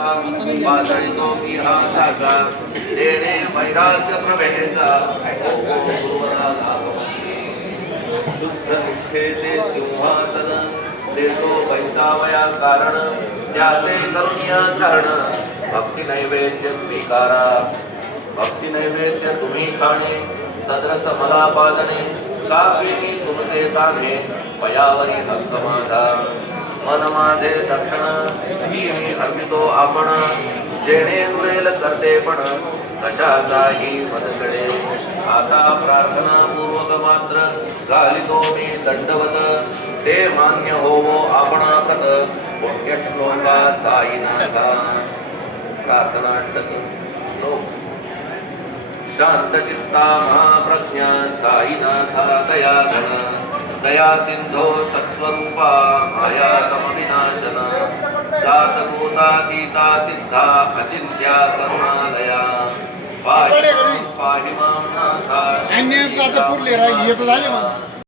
पातळीतो मी हा धागा देणे वैराग्य प्रभेचा शुद्ध निष्ठेचे सिंहासन देतो वैतावया कारण त्याचे करुण्या कारण भक्ती नैवेद्य स्वीकारा भक्ती नैवेद्य तुम्ही खाणे सदरस मला पाजणे कापिणी तुमचे कामे पयावरी हस्त माझा मन माझे दक्षिण ही मी अर्पितो आपण जेणे दुरेल करते पण कशाचाही मदकडे आता प्रार्थना पूर्वक मात्र घालितो मी दंडवत ते मान्य होवो आपणाप्रत पुण्य श्लोका साईनाथा प्रार्थनाष्टक श्लोक शांतचित्ता महाप्रज्ञा साईनाथा दयाधन दया सिंधो सत्स्वरूपा मायातमविनाशन जातभूतातीता सिद्धा अचिंत्या करुणालया पाहि मां नाथा